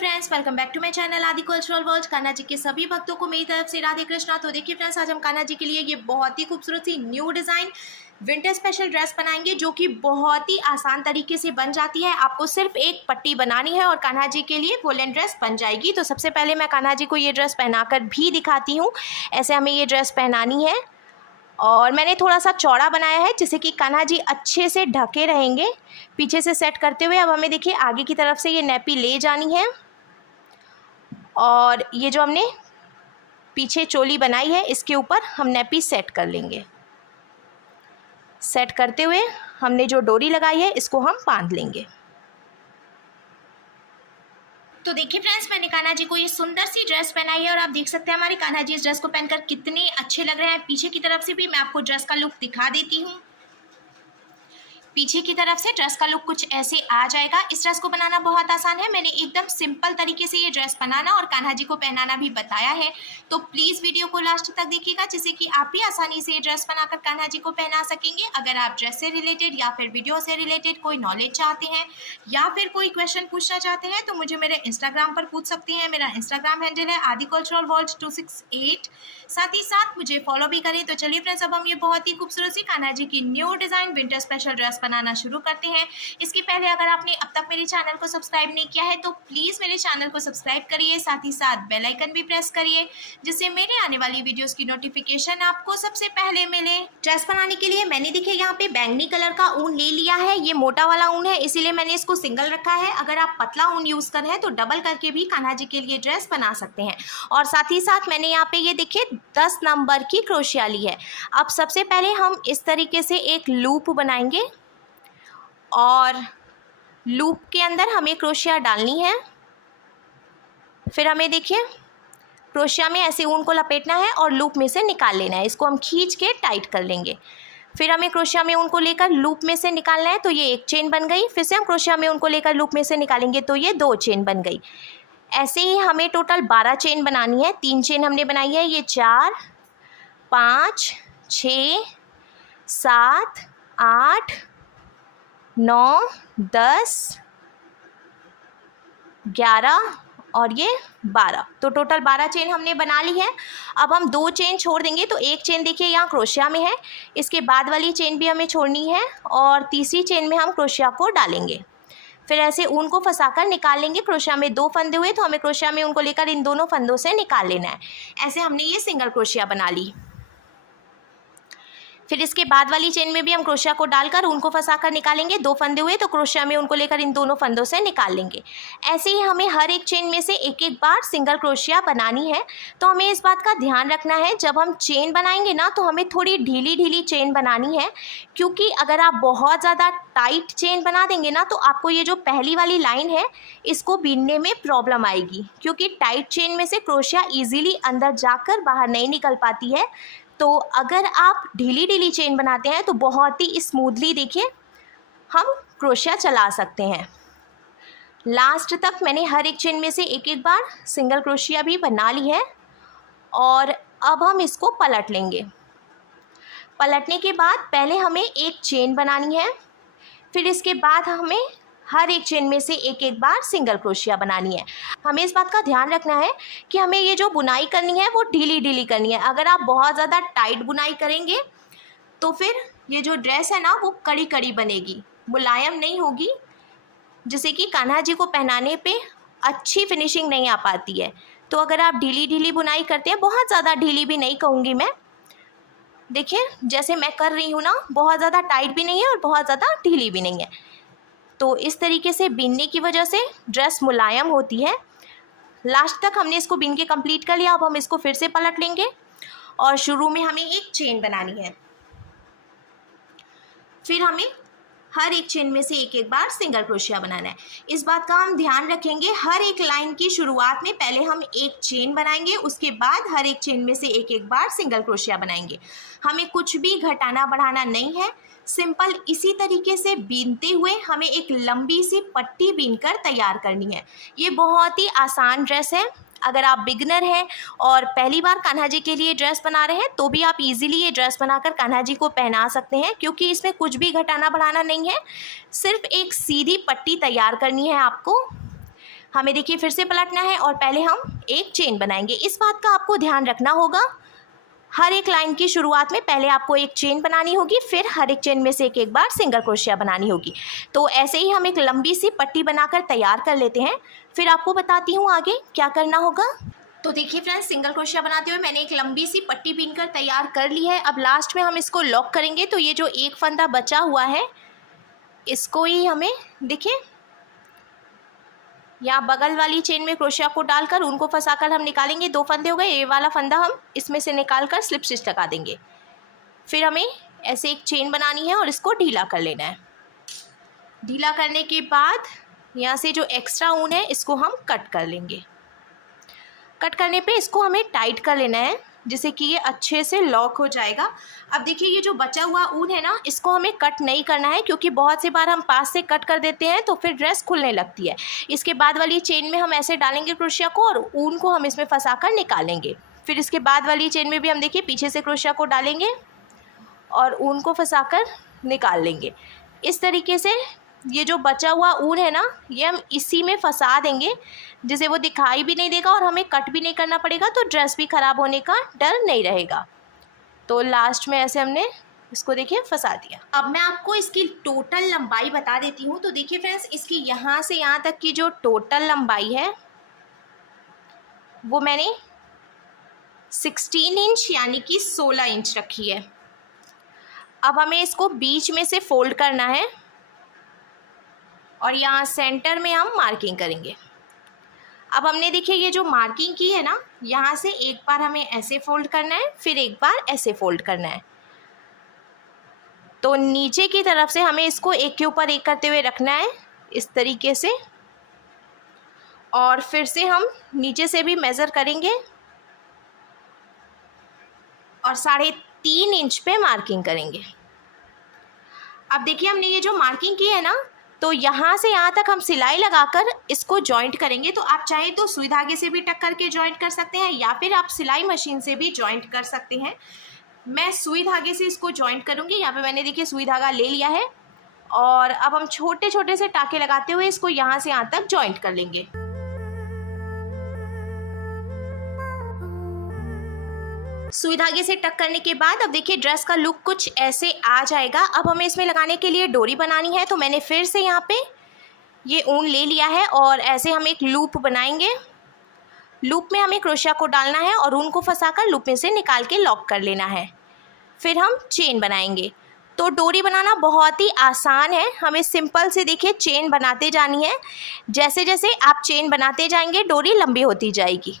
Friends, welcome back to my channel Aadi cultural world. Kanha ji के सभी भक्तों को मेरी तरफ से राधे कृष्णा। तो देखिए फ्रेंड्स, आज हम कान्हा जी के लिए ये बहुत ही खूबसूरत सी new design winter special dress बनाएंगे, जो कि बहुत ही आसान तरीके से बन जाती है। आपको सिर्फ एक पट्टी बनानी है और कान्हा जी के लिए वुलन ड्रेस बन जाएगी। तो सबसे पहले मैं कान्हा जी को ये ड्रेस पहनाकर भी दिखाती हूँ। ऐसे हमें ये ड्रेस पहनानी है और मैंने थोड़ा सा चौड़ा बनाया है जिससे कि कान्हा जी अच्छे से ढके रहेंगे पीछे से सेट करते हुए। अब हमें देखिए आगे की तरफ से ये नेपी ले जानी है और ये जो हमने पीछे चोली बनाई है इसके ऊपर हम नेपी सेट कर लेंगे। सेट करते हुए हमने जो डोरी लगाई है इसको हम बांध लेंगे। तो देखिए फ्रेंड्स, मैंने कान्हा जी को ये सुंदर सी ड्रेस पहनाई है और आप देख सकते हैं हमारे कान्हा जी इस ड्रेस को पहनकर कितने अच्छे लग रहे हैं। पीछे की तरफ से भी मैं आपको ड्रेस का लुक दिखा देती हूँ। पीछे की तरफ से ड्रेस का लुक कुछ ऐसे आ जाएगा। इस ड्रेस को बनाना बहुत आसान है। मैंने एकदम सिंपल तरीके से ये ड्रेस बनाना और कान्हा जी को पहनाना भी बताया है। तो प्लीज़ वीडियो को लास्ट तक देखिएगा जिससे कि आप भी आसानी से ये ड्रेस बनाकर कान्हा जी को पहना सकेंगे। अगर आप ड्रेस से रिलेटेड या फिर वीडियो से रिलेटेड कोई नॉलेज चाहते हैं या फिर कोई क्वेश्चन पूछना चाहते हैं तो मुझे मेरे इंस्टाग्राम पर पूछ सकते हैं। मेरा इंस्टाग्राम हैंडल है आदि कल्चरल वर्ल्ड 268। साथ ही साथ मुझे फॉलो भी करें। तो चलिए फ्रेंड्स, अब हम ये बहुत ही खूबसूरत सी कान्हा जी की new design winter special dress बनाना शुरू करते हैं। इसके पहले अगर आपने अब तक मेरे चैनल को सब्सक्राइब नहीं किया है तो प्लीज़ मेरे चैनल को सब्सक्राइब करिए, साथ ही साथ बेल आइकन भी प्रेस करिए जिससे मेरे आने वाली वीडियोस की नोटिफिकेशन आपको सबसे पहले मिले। ड्रेस बनाने के लिए मैंने देखिए यहाँ पे बैंगनी कलर का ऊन ले लिया है। ये मोटा वाला ऊन है इसीलिए मैंने इसको सिंगल रखा है। अगर आप पतला ऊन यूज़ कर रहे हैं तो डबल करके भी कान्हा जी के लिए ड्रेस बना सकते हैं। और साथ ही साथ मैंने यहाँ पे ये देखिए 10 नंबर की क्रोशिया ली है। अब सबसे पहले हम इस तरीके से एक लूप बनाएंगे और लूप के अंदर हमें क्रोशिया डालनी है। फिर हमें देखिए क्रोशिया में ऐसे ऊन को लपेटना है और लूप में से निकाल लेना है। इसको हम खींच के टाइट कर लेंगे। फिर हमें क्रोशिया में ऊन को लेकर लूप में से निकालना है तो ये एक चेन बन गई। फिर से हम क्रोशिया में ऊन को लेकर लूप में से निकालेंगे तो ये 2 चेन बन गई। ऐसे ही हमें टोटल 12 चेन बनानी है। 3 चेन हमने बनाई है। ये 4 5 6 7 8 9 10 11 और ये 12, तो टोटल 12 चेन हमने बना ली है। अब हम 2 चेन छोड़ देंगे तो एक चेन देखिए यहाँ क्रोशिया में है, इसके बाद वाली चेन भी हमें छोड़नी है और तीसरी चेन में हम क्रोशिया को डालेंगे। फिर ऐसे ऊन को फंसाकर निकाल लेंगे। क्रोशिया में 2 फंदे हुए तो हमें क्रोशिया में ऊन को लेकर इन दोनों फंदों से निकाल लेना है। ऐसे हमने ये सिंगल क्रोशिया बना ली। फिर इसके बाद वाली चेन में भी हम क्रोशिया को डालकर ऊन को फंसाकर निकालेंगे। 2 फंदे हुए तो क्रोशिया में उनको लेकर इन दोनों फंदों से निकाल लेंगे। ऐसे ही हमें हर एक चेन में से एक एक बार सिंगल क्रोशिया बनानी है। तो हमें इस बात का ध्यान रखना है, जब हम चेन बनाएंगे ना तो हमें थोड़ी ढीली ढीली चेन बनानी है, क्योंकि अगर आप बहुत ज़्यादा टाइट चेन बना देंगे ना तो आपको ये जो पहली वाली लाइन है इसको बीनने में प्रॉब्लम आएगी, क्योंकि टाइट चेन में से क्रोशिया ईजिली अंदर जाकर बाहर नहीं निकल पाती है। तो अगर आप ढीली ढीली चेन बनाते हैं तो बहुत ही स्मूथली देखिए हम क्रोशिया चला सकते हैं। लास्ट तक मैंने हर एक चेन में से एक एक बार सिंगल क्रोशिया भी बना ली है और अब हम इसको पलट लेंगे। पलटने के बाद पहले हमें एक चेन बनानी है, फिर इसके बाद हमें हर एक चेन में से एक एक बार सिंगल क्रोशिया बनानी है। हमें इस बात का ध्यान रखना है कि हमें ये जो बुनाई करनी है वो ढीली ढीली करनी है। अगर आप बहुत ज़्यादा टाइट बुनाई करेंगे तो फिर ये जो ड्रेस है ना वो कड़ी कड़ी बनेगी, मुलायम नहीं होगी, जिससे कि कान्हा जी को पहनाने पे अच्छी फिनिशिंग नहीं आ पाती है। तो अगर आप ढीली ढीली बुनाई करते हैं, बहुत ज़्यादा ढीली भी नहीं कहूँगी मैं, देखिए जैसे मैं कर रही हूँ ना, बहुत ज़्यादा टाइट भी नहीं है और बहुत ज़्यादा ढीली भी नहीं है, तो इस तरीके से बीनने की वजह से ड्रेस मुलायम होती है। लास्ट तक हमने इसको बीन के कंप्लीट कर लिया। अब हम इसको फिर से पलट लेंगे और शुरू में हमें एक चेन बनानी है। फिर हमें हर एक चेन में से एक एक बार सिंगल क्रोशिया बनाना है। इस बात का हम ध्यान रखेंगे, हर एक लाइन की शुरुआत में पहले हम एक चेन बनाएंगे, उसके बाद हर एक चेन में से एक एक बार सिंगल क्रोशिया बनाएंगे। हमें कुछ भी घटाना बढ़ाना नहीं है। सिंपल इसी तरीके से बीनते हुए हमें एक लंबी सी पट्टी बीनकर तैयार करनी है। ये बहुत ही आसान ड्रेस है। अगर आप बिगनर हैं और पहली बार कान्हा जी के लिए ड्रेस बना रहे हैं तो भी आप इजीली ये ड्रेस बनाकर कान्हा जी को पहना सकते हैं, क्योंकि इसमें कुछ भी घटाना बढ़ाना नहीं है। सिर्फ एक सीधी पट्टी तैयार करनी है आपको। हमें देखिए फिर से पलटना है और पहले हम एक चेन बनाएंगे। इस बात का आपको ध्यान रखना होगा, हर एक लाइन की शुरुआत में पहले आपको एक चेन बनानी होगी, फिर हर एक चेन में से एक बार सिंगल क्रोशिया बनानी होगी। तो ऐसे ही हम एक लंबी सी पट्टी बनाकर तैयार कर लेते हैं, फिर आपको बताती हूँ आगे क्या करना होगा। तो देखिए फ्रेंड्स, सिंगल क्रोशिया बनाते हुए मैंने एक लंबी सी पट्टी बीनकर तैयार कर ली है। अब लास्ट में हम इसको लॉक करेंगे। तो ये जो एक फंदा बचा हुआ है इसको ही हमें देखिए यहाँ बगल वाली चेन में क्रोशिया को डालकर उनको फंसाकर हम निकालेंगे। 2 फंदे हो गए, ये वाला फंदा हम इसमें से निकालकर स्लिप स्टिच लगा देंगे। फिर हमें ऐसे एक चेन बनानी है और इसको ढीला कर लेना है। ढीला करने के बाद यहाँ से जो एक्स्ट्रा ऊन है इसको हम कट कर लेंगे। कट करने पे इसको हमें टाइट कर लेना है जिससे कि ये अच्छे से लॉक हो जाएगा। अब देखिए ये जो बचा हुआ ऊन है ना, इसको हमें कट नहीं करना है क्योंकि बहुत सी बार हम पास से कट कर देते हैं तो फिर ड्रेस खुलने लगती है। इसके बाद वाली चेन में हम ऐसे डालेंगे क्रोशिया को और ऊन को हम इसमें फंसाकर निकालेंगे। फिर इसके बाद वाली चेन में भी हम देखिए पीछे से क्रोशिया को डालेंगे और ऊन को फंसाकर निकाल लेंगे। इस तरीके से ये जो बचा हुआ ऊन है ना, ये हम इसी में फंसा देंगे जिसे वो दिखाई भी नहीं देगा और हमें कट भी नहीं करना पड़ेगा, तो ड्रेस भी ख़राब होने का डर नहीं रहेगा। तो लास्ट में ऐसे हमने इसको देखिए फंसा दिया। अब मैं आपको इसकी टोटल लंबाई बता देती हूँ। तो देखिए फ्रेंड्स, इसकी यहाँ से यहाँ तक की जो टोटल लंबाई है वो मैंने 16 इंच यानी कि 16 इंच रखी है। अब हमें इसको बीच में से फोल्ड करना है और यहाँ सेंटर में हम मार्किंग करेंगे। अब हमने देखिए ये जो मार्किंग की है ना, यहाँ से एक बार हमें ऐसे फोल्ड करना है, फिर एक बार ऐसे फोल्ड करना है। तो नीचे की तरफ से हमें इसको एक के ऊपर एक करते हुए रखना है इस तरीके से, और फिर से हम नीचे से भी मेज़र करेंगे और 3.5 इंच पे मार्किंग करेंगे। अब देखिए हमने ये जो मार्किंग की है ना, तो यहाँ से यहाँ तक हम सिलाई लगाकर इसको जॉइंट करेंगे। तो आप चाहे तो सुई धागे से भी टक करके जॉइंट कर सकते हैं या फिर आप सिलाई मशीन से भी जॉइंट कर सकते हैं। मैं सुई धागे से इसको जॉइंट करूँगी। यहाँ पे मैंने देखिए सुई धागा ले लिया है और अब हम छोटे छोटे से टाँके लगाते हुए इसको यहाँ से यहाँ तक जॉइंट कर लेंगे। सुई धागे से टक करने के बाद अब देखिए ड्रेस का लुक कुछ ऐसे आ जाएगा। अब हमें इसमें लगाने के लिए डोरी बनानी है। तो मैंने फिर से यहाँ पे ये ऊन ले लिया है और ऐसे हम एक लूप बनाएंगे। लूप में हमें क्रोशिया को डालना है और ऊन को फंसाकर लूप में से निकाल के लॉक कर लेना है। फिर हम चेन बनाएंगे। तो डोरी बनाना बहुत ही आसान है, हमें सिंपल से देखिए चेन बनाते जानी है। जैसे जैसे आप चेन बनाते जाएंगे डोरी लंबी होती जाएगी।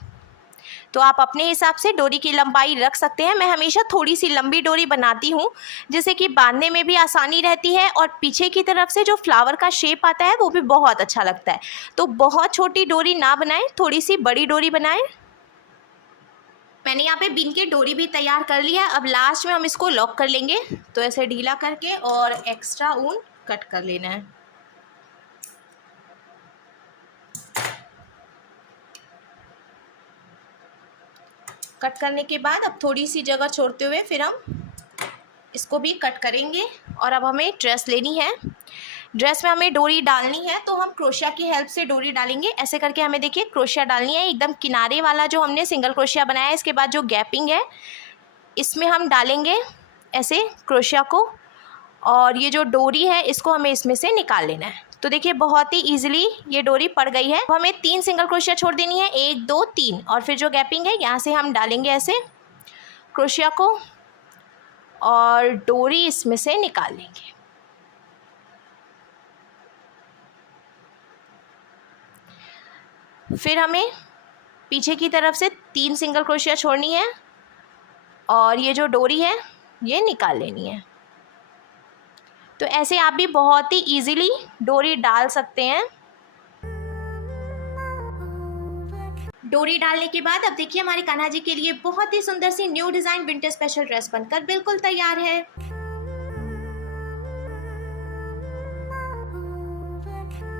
तो आप अपने हिसाब से डोरी की लंबाई रख सकते हैं। मैं हमेशा थोड़ी सी लंबी डोरी बनाती हूँ जिससे कि बांधने में भी आसानी रहती है और पीछे की तरफ से जो फ्लावर का शेप आता है वो भी बहुत अच्छा लगता है। तो बहुत छोटी डोरी ना बनाएं, थोड़ी सी बड़ी डोरी बनाएं। मैंने यहाँ पे बीन के डोरी भी तैयार कर लिया है। अब लास्ट में हम इसको लॉक कर लेंगे। तो ऐसे ढीला करके और एक्स्ट्रा ऊन कट कर लेना है। कट करने के बाद अब थोड़ी सी जगह छोड़ते हुए फिर हम इसको भी कट करेंगे। और अब हमें ड्रेस लेनी है। ड्रेस में हमें डोरी डालनी है तो हम क्रोशिया की हेल्प से डोरी डालेंगे। ऐसे करके हमें देखिए क्रोशिया डालनी है। एकदम किनारे वाला जो हमने सिंगल क्रोशिया बनाया है, इसके बाद जो गैपिंग है इसमें हम डालेंगे ऐसे क्रोशिया को, और ये जो डोरी है इसको हमें इसमें से निकाल लेना है। तो देखिए बहुत ही ईजिली ये डोरी पड़ गई है। अब हमें 3 सिंगल क्रोशिया छोड़ देनी है, 1 2 3, और फिर जो गैपिंग है यहाँ से हम डालेंगे ऐसे क्रोशिया को और डोरी इसमें से निकाल लेंगे। फिर हमें पीछे की तरफ से 3 सिंगल क्रोशिया छोड़नी है और ये जो डोरी है ये निकाल लेनी है। तो ऐसे आप भी बहुत ही इजीली डोरी डाल सकते हैं। डोरी डालने के बाद अब देखिए हमारे कान्हा जी के लिए बहुत ही सुंदर सी new design winter special dress बनकर बिल्कुल तैयार है।